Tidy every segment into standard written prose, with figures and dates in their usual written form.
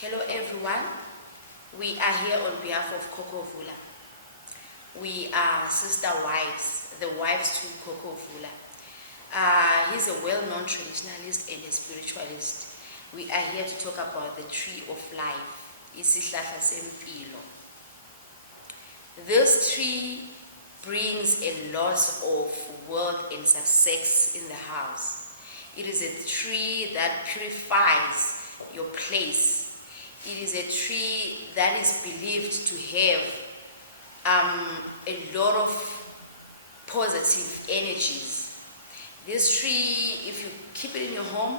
Hello everyone, we are here on behalf of Coco Vula. We are sister wives, the wives to Coco Vula. He's a well-known traditionalist and a spiritualist. We are here to talk about the tree of life, Isihlahla sempilo. This tree brings a lot of wealth and success in the house. It is a tree that purifies your place. It is a tree that is believed to have a lot of positive energies. This tree, if you keep it in your home,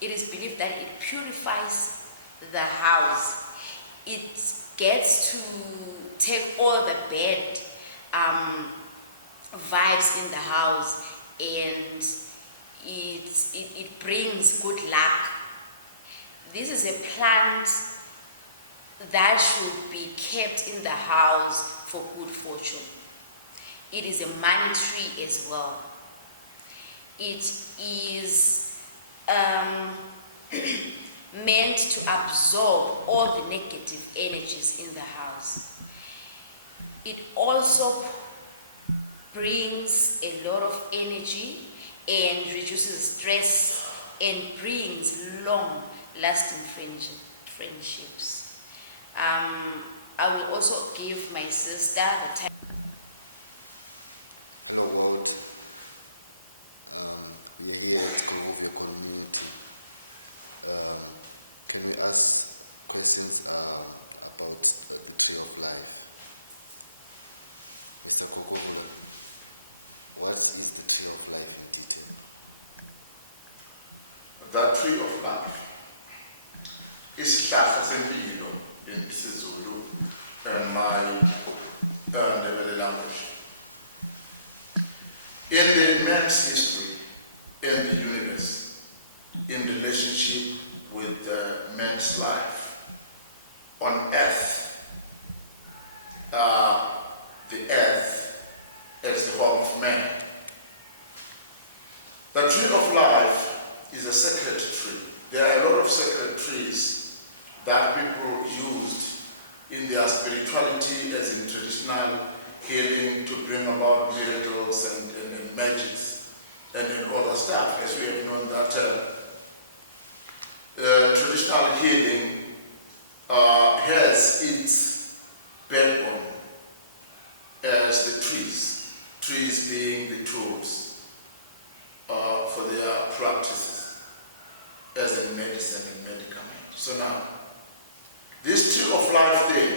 it is believed that it purifies the house. It gets to take all the bad vibes in the house, and it brings good luck. This is a plant that should be kept in the house for good fortune. It is a money tree as well. It is meant to absorb all the negative energies in the house. It also brings a lot of energy and reduces stress and brings long-lasting friendships. I will also give my sister the time. Hello world, we are here at Congo community. Can you ask questions about the tree of life? Mr. Coco, what is the tree of life in detail? The tree of life. Isihlahla sempilo in isiZulu and my Ndebele language. In the man's history, in the universe, in relationship with man's life, on earth, the earth as the home of man. The tree of life is a sacred tree. There are a lot of sacred trees that people used in their spirituality as in traditional healing to bring about miracles and magics and other stuff, as we have known that traditional healing has its backbone as the trees being the tools for their practices as a medicine and medicament. So now, this tree of life thing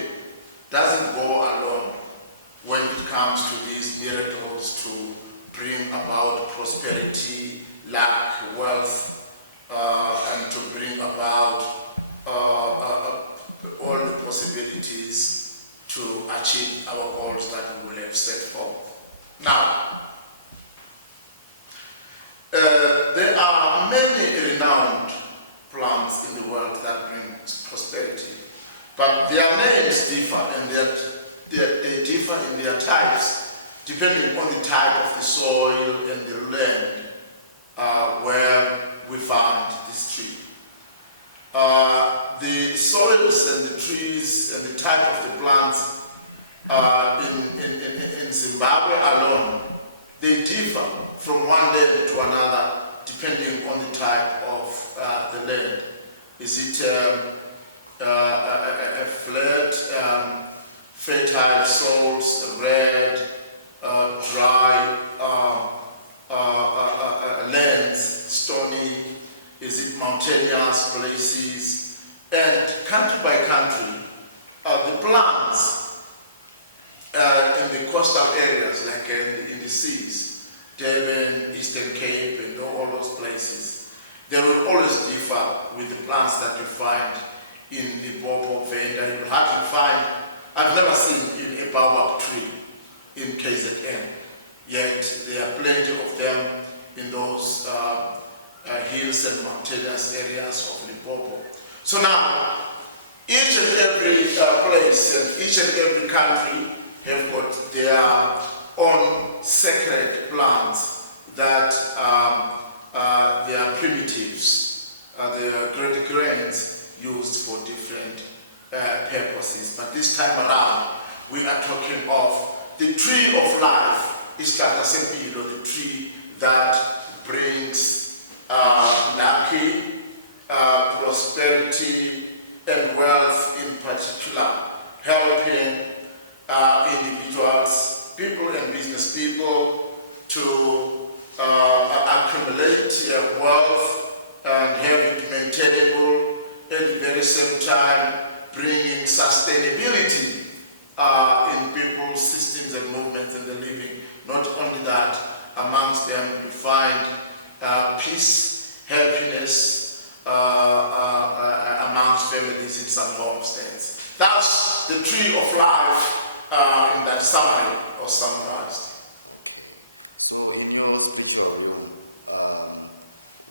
doesn't go alone when it comes to these miracles to bring about prosperity, luck, wealth, and to bring about all the possibilities to achieve our goals that we will have set forth. Now, there are many renowned plants in the world that bring prosperity, but their names differ, and they differ in their types, depending on the type of the soil and the land where we found this tree. The soils and the trees and the type of the plants in Zimbabwe alone, they differ from one land to another, depending on the type of the land. Is it a flat, fertile soils, red, dry lands, stony? Is it mountainous places? And country by country, the plants in the coastal areas, like in the seas, Durban, Eastern Cape, and all those places, they will always differ with the plants that you find in the baobab venda. You will hardly find, I've never seen a baobab tree in KZN, yet there are plenty of them in those hills and mountainous areas of Limpopo. So now, each and every place and each and every country have got their own sacred plants that they are primitives, they are great grains used for purposes. But this time around, we are talking of the tree of life, Isihlahla sempilo, the tree that brings lucky, prosperity, and wealth in particular, helping individuals, people and business people to accumulate wealth and have it maintainable, at the very same time bringing sustainability in people's systems and movements and the living. Not only that, amongst them you find peace, happiness amongst families in some homesteads. That's the tree of life in that summary or summarized. So in your spiritual view,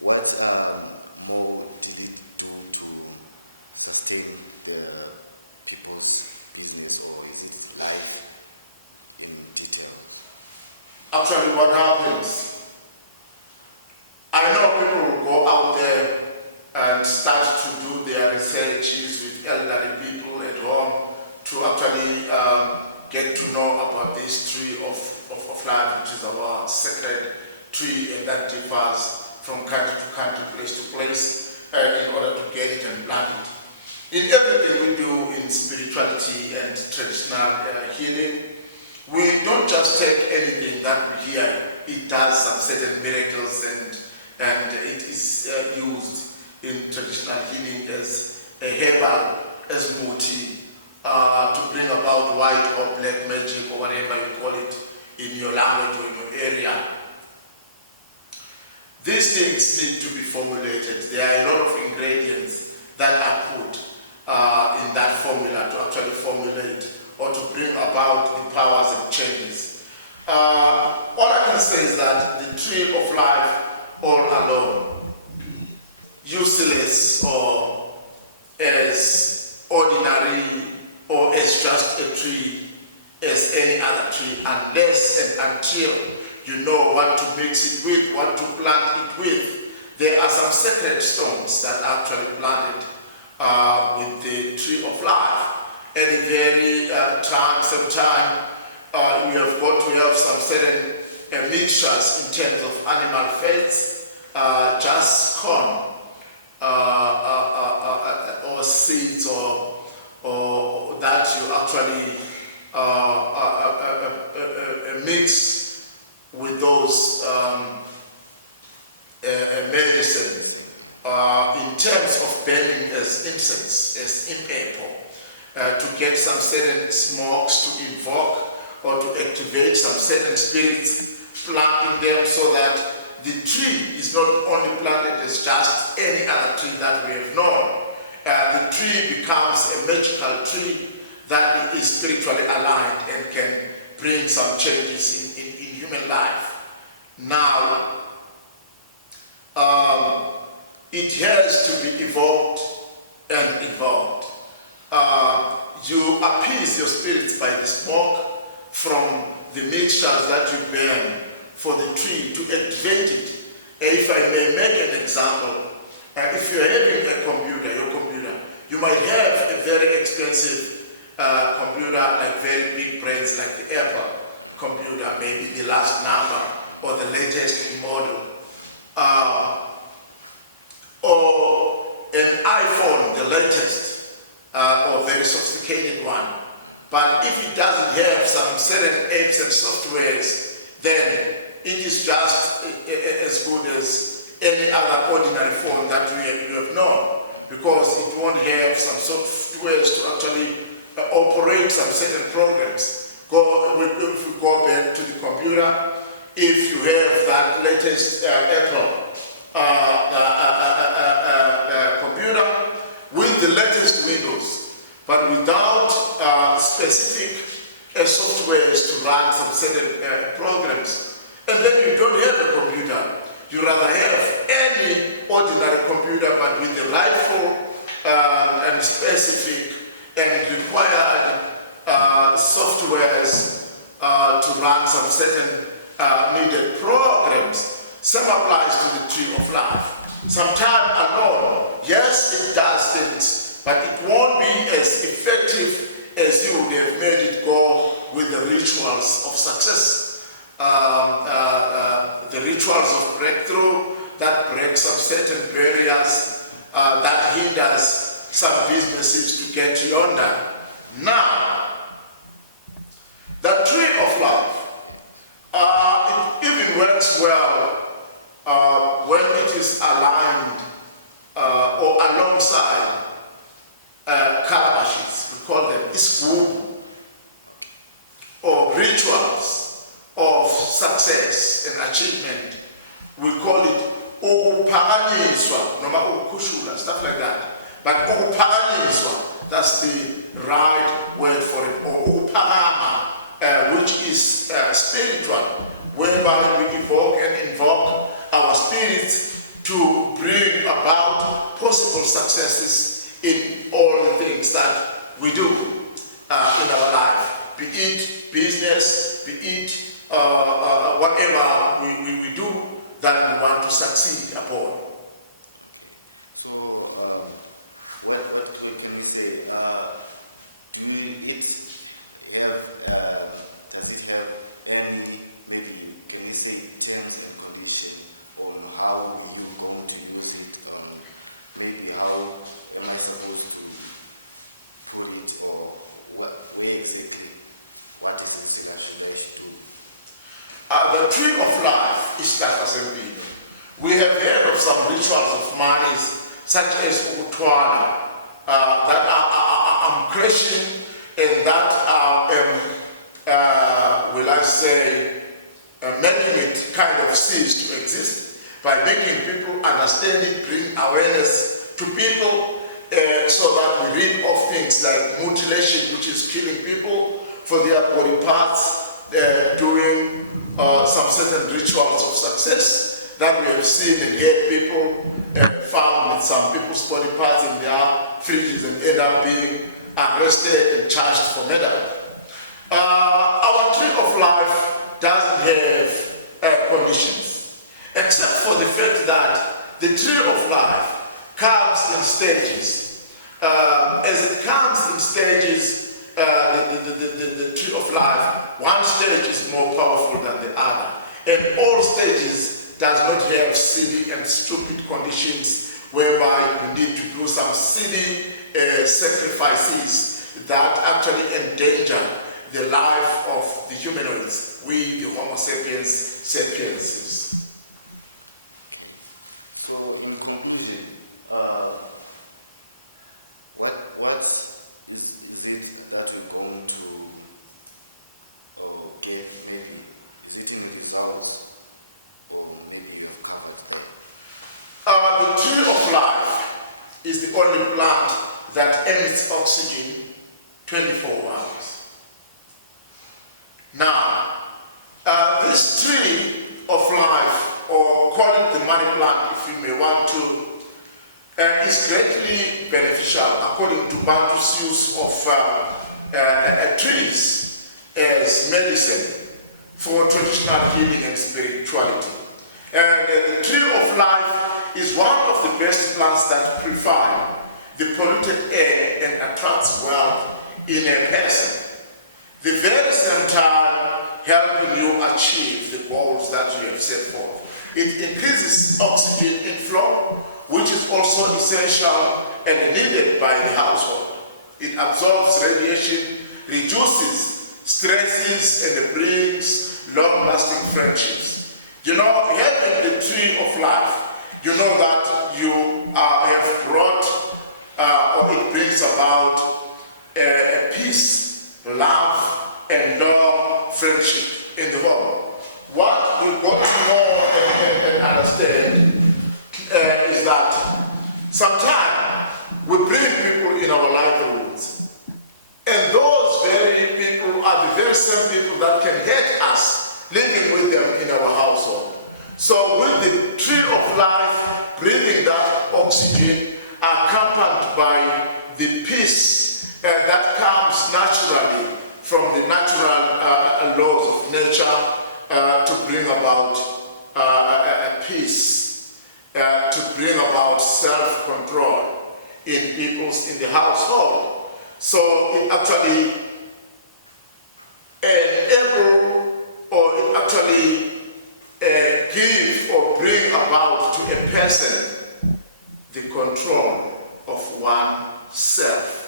what more did it do to sustain the people's business, or is it life in detail? Actually, what happens, I know people will go out there and start to do their researches with elderly people at home to actually get to know about this tree of life, which is our sacred tree, and that differs from country to country, place to place, in order to get it and plant it. In everything we do in spirituality and traditional healing, we don't just take anything that we hear. It does some certain miracles, and it is used in traditional healing as a herbal, as muti, to bring about white or black magic or whatever you call it in your language or in your area. These things need to be formulated. There are a lot of ingredients that are put in that formula to actually formulate or to bring about the powers and changes. All I can say is that the tree of life all alone, useless or as ordinary or as just a tree as any other tree, unless and until you know what to mix it with, what to plant it with. There are some sacred stones that are actually planted with the tree of life. At the very same time, you have got to have some certain mixtures in terms of animal fats, just corn, or seeds, or that you actually mix with those medicines in terms of burning as incense, as impurple, to get some certain smokes to invoke or to activate some certain spirits, planting them so that the tree is not only planted as just any other tree that we have known. The tree becomes a magical tree that is spiritually aligned and can bring some changes in human life. Now, it has to be evolved and evolved. You appease your spirits by the smoke from the mixtures that you burn for the tree to activate it. If I may make an example, if you're having a computer, your computer, you might have a very expensive computer, like very big brands like the Apple computer, maybe the last number or the latest model, or an iPhone, the latest or very sophisticated one. But if it doesn't have some certain apps and softwares, then it is just as good as any other ordinary phone that you have known, because it won't have some softwares to actually operate some certain programs. If we go back to the computer, if you have that latest Apple computer with the latest Windows, but without specific softwares to run some certain programs, and then you don't have a computer, you rather have any ordinary computer, but with the rightful and specific and required softwares to run some certain needed programs. Same applies to the tree of life. Sometime alone, yes, it does things but it won't be as effective as you would have made it go with the rituals of success. The rituals of breakthrough that breaks up certain barriers that hinders some businesses to get yonder. Now, the tree of life, it even works well when it is aligned or alongside calabashes. We call them iskubu, or rituals of success and achievement. We call it ukuphakanyiswa noma ukukushula, stuff like that. But ukuphakanyiswa, that's the right word for it, or ukuphakama, which is spiritual, whereby we evoke and invoke our spirits to bring about possible successes in all the things that we do in our life, be it business, be it whatever we do that we want to succeed upon. So, what can we say? Do it have, does it have any, maybe, can we say, terms and conditions on how you're going to use it? Maybe how am I supposed to put it, or where exactly, what is it that should I do? The tree of life is Isihlahla sempilo. We have heard of some rituals of monies, such as utwana, that I'm Christian, and that will I say, making it kind of cease to exist by making people understand it, bring awareness to people, so that we read of things like mutilation, which is killing people for their body parts, doing some certain rituals of success that we have seen and heard people found with some people's body parts in their fridges and end up being arrested and charged for murder. Our tree of life doesn't have conditions, except for the fact that the tree of life comes in stages. As it comes in stages, the tree of life, one stage is more powerful than the other, and all stages does not have silly and stupid conditions whereby you need to do some silly sacrifices that actually endanger the life of the humanoids, we the Homo sapiens sapienses. So, in conclusion, what is it that we're going to get? Maybe is it in the results, or maybe you've covered? The tree of life is the only plant that emits oxygen 24 hours. Now, this tree of life, or call it the money plant if you may want to, is greatly beneficial according to Bantu's use of trees as medicine for traditional healing and spirituality. And the tree of life is one of the best plants that purify the polluted air and attracts wealth in a person. The very same time helping you achieve the goals that you have set forth. It increases oxygen inflow, which is also essential and needed by the household. It absorbs radiation, reduces stresses, and brings long-lasting friendships. You know, having the tree of life, you know that you have brought, or it brings about a peace, love, and long friendship in the home. What we've got to know and understand is that sometimes we bring people in our livelihoods, and those very people are the very same people that can hurt us living with them in our household. So with the tree of life, breathing that oxygen, accompanied by the peace that comes naturally from the natural laws of nature, to bring about a peace, to bring about self-control, in the household. So it actually enable, or it actually give or bring about to a person the control of oneself,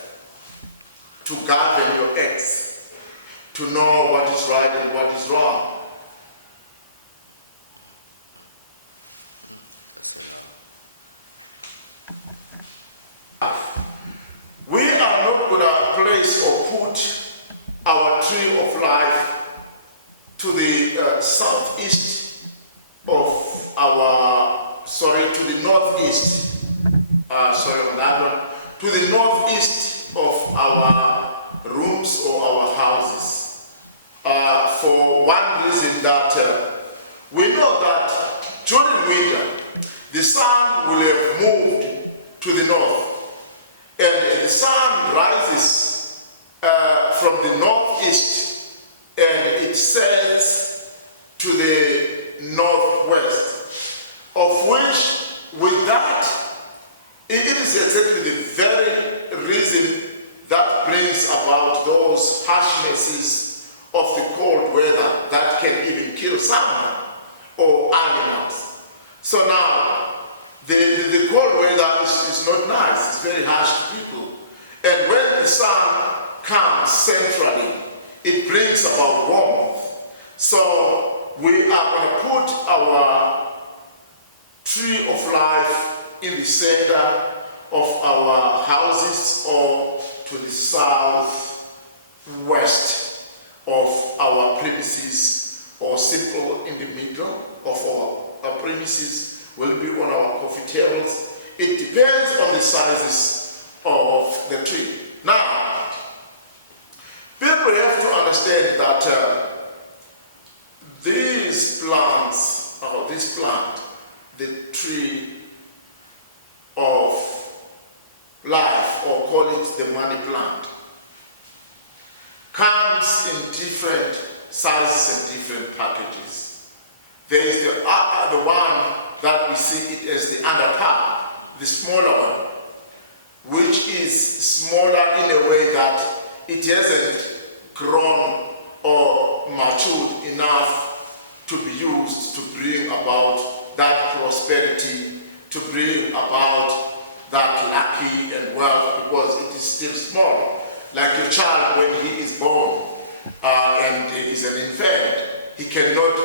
to govern your acts, to know what is right and what is wrong. We are not going to place or put our tree of life to the southeast of our, to the northeast, on that one, to the northeast of our rooms or our houses. For one reason, that we know that during winter, the sun will have moved to the north, and the sun rises from the northeast and it sets to the northwest, of which, with that, it is exactly the very reason that brings about those harshnesses of the cold weather that can even kill someone or animals. So now, the cold weather is not nice, it's very harsh to people. And when the sun comes centrally, it brings about warmth. So we are going to put our tree of life in the center of our houses, or to the southwest of our premises, or simple in the middle of our premises will be on our coffee tables. It depends on the sizes of the tree. Now, people have to understand that these plants, or this plant, the tree of life, or call it the money plant, comes in different sizes and different packages. There is the one that we see it as the underpart, the smaller one, which is smaller in a way that it hasn't grown or matured enough to be used to bring about that prosperity, to bring about that lucky and wealth, because it is still small. Like your child, when he is born and is an infant, he cannot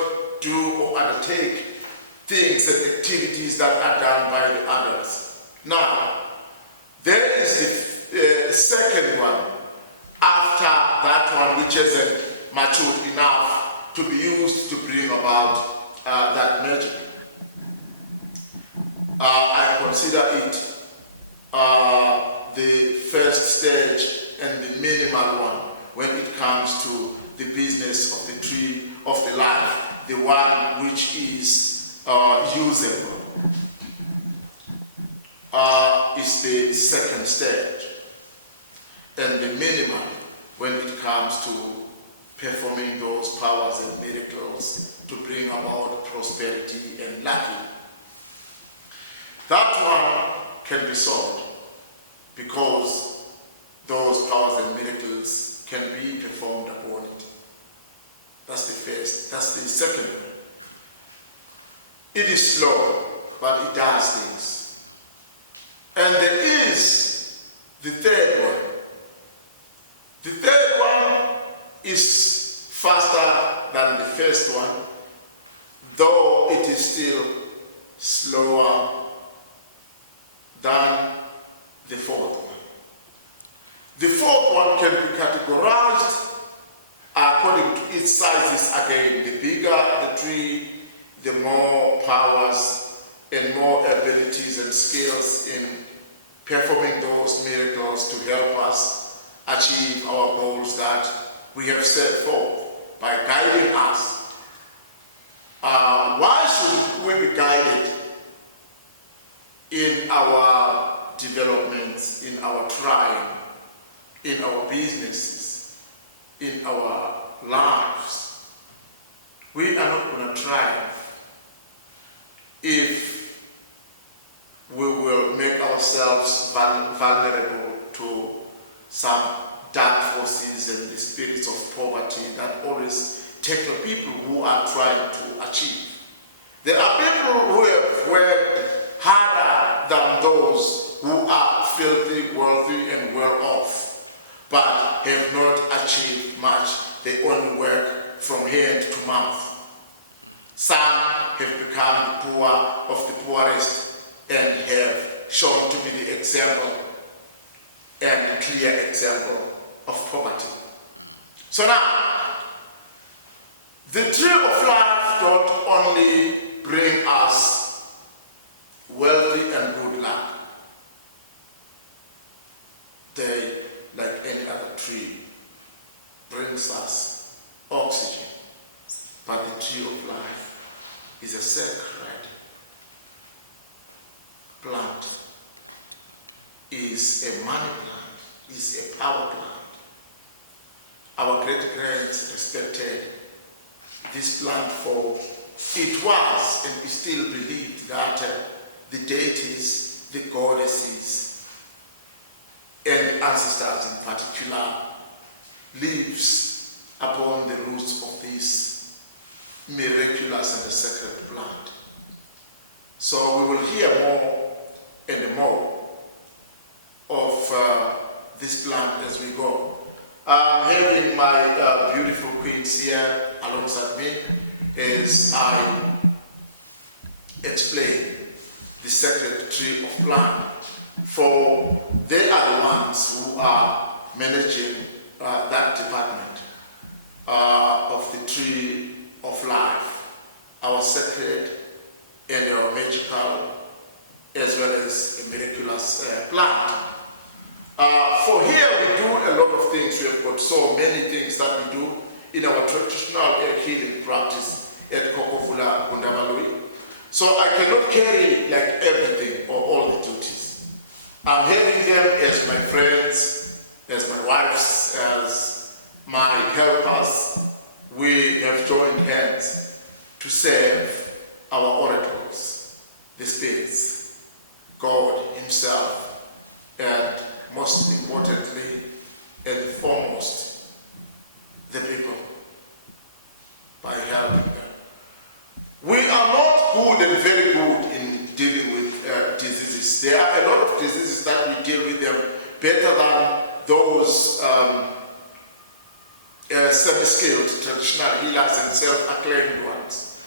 do or undertake things and activities that are done by the adults. Now, there is the second one after that one, which isn't matured enough to be used to bring about that magic. I consider it the first stage and the minimal one when it comes to the business of the tree of the life, the one which is usable, is the second stage, and the minimum when it comes to performing those powers and miracles to bring about prosperity and lucky. That one can be solved because those powers and miracles can be performed upon it. That's the first. That's the second one. It is slow, but it does things. And there is the third one. The third one is faster than the first one, though it is still slower than the fourth one. The fourth one can be categorized according to its sizes again. The bigger the tree, the more powers and more abilities and skills in performing those miracles to help us achieve our goals that we have set forth by guiding us. Why should we be guided in our developments, in our trying, in our businesses, in our lives? We are not going to triumph if we will make ourselves vulnerable to some dark forces and the spirits of poverty that always take the people who are trying to achieve. There are people who have worked harder than those who are filthy, wealthy, and well off, but have not achieved much. They only work from hand to mouth. Some have become the poor of the poorest and have shown to be the example and clear example of poverty. So now, the tree of life don't only bring us wealthy and good luck. They, like any other tree, brings us oxygen. But the tree of life is a sacred plant, is a money plant, is a power plant. Our great-grands respected this plant for it was and is still believed that the deities, the goddesses, and ancestors in particular lives upon the roots of this miraculous and sacred plant. So we will hear more and more of this plant as we go. I'm having my beautiful queens here alongside me as I explain the sacred tree of plant. For they are the ones who are managing that department of the tree of life, our sacred and our magical as well as a miraculous plant. For here we do a lot of things. We have got so many things that we do in our traditional healing practice at Kokovula Kundavalui. So I cannot carry like everything or all the duties. I'm having them as my friends, as my wives, as my helpers. We have joined hands to serve our orators, the spirits, God Himself, and most importantly and foremost, the people, by helping them. We are not good and very good in dealing with diseases. There are a lot of diseases that we deal with them better than those semi-skilled traditional healers and self-acclaimed ones.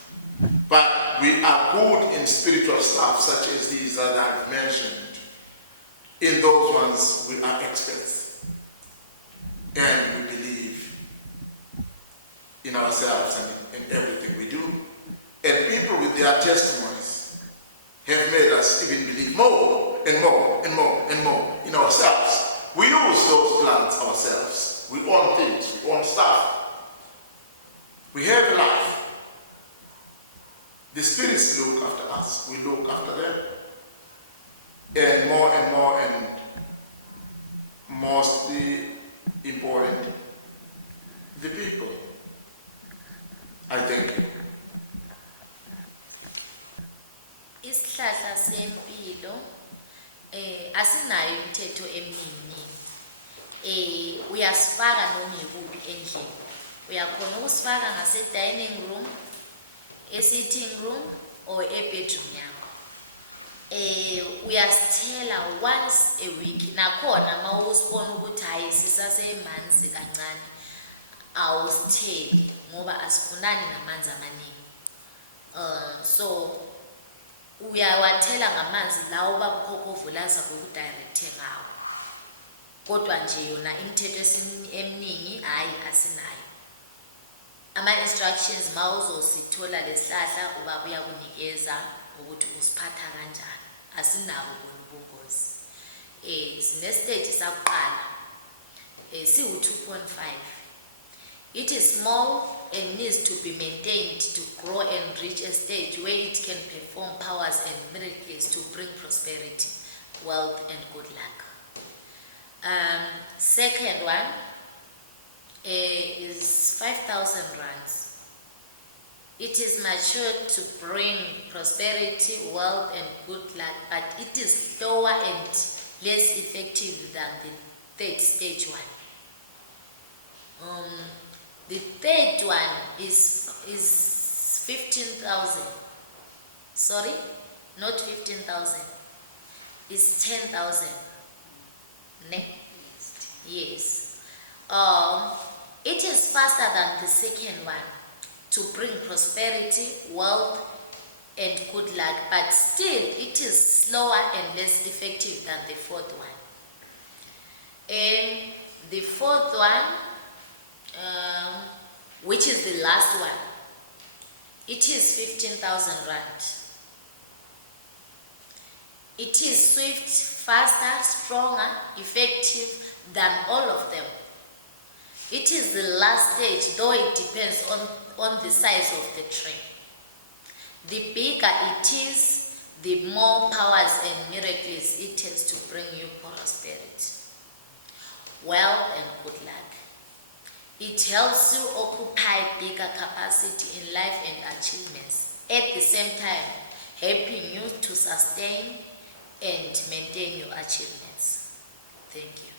But we are good in spiritual stuff such as these that I've mentioned. In those ones, we are experts. And we believe in ourselves and in everything we do. And people with their testimonies have made us even believe more and more and more and more in ourselves. We use those plants ourselves. We own things, we own stuff. We have life. The spirits look after us, we look after them. And more and mostly important, the people. I thank you. Isihlahla sempilo asinayo imithetho eminingi. Uyasifaka noma yikuphi endlini. Uyakhona ukusifaka ngase dining room, sitting room or bedroom yakho. Uyasithela once a week. Nakhona mawusibona ukuthi hayi sisasemanzi kancane awusitheli ngoba asifunani namanzi amaningi. So uyawathela ngamanzi lawo babukhokovula zakudirecte ngawo. Kodwa nje yona imithetho eminingi hayi asinayo. Ama-instructions mawuzosithola lesihlahla ubaba uyakunikeza ukuthi usiphatha kanjani. Asinawo ubungozi. Sine-stage sakuqala siwu-2.5. It is small and needs to be maintained to grow and reach a stage where it can perform powers and miracles to bring prosperity, wealth, and good luck. Second one is 5,000 rands. It is matured to bring prosperity, wealth, and good luck, but it is slower and less effective than the third stage one. The third one is 15,000. Sorry, not 15,000. It's 10,000. Ne? Yes. It is faster than the second one to bring prosperity, wealth, and good luck, but still it is slower and less effective than the fourth one. And the fourth one, which is the last one, it is 15,000 rand. It is swift, faster, stronger, effective than all of them. It is the last stage, though it depends on the size of the tree. The bigger it is, the more powers and miracles it has to bring you prosperity, wealth, and good luck. It helps you occupy bigger capacity in life and achievements, at the same time helping you to sustain and maintain your achievements. Thank you.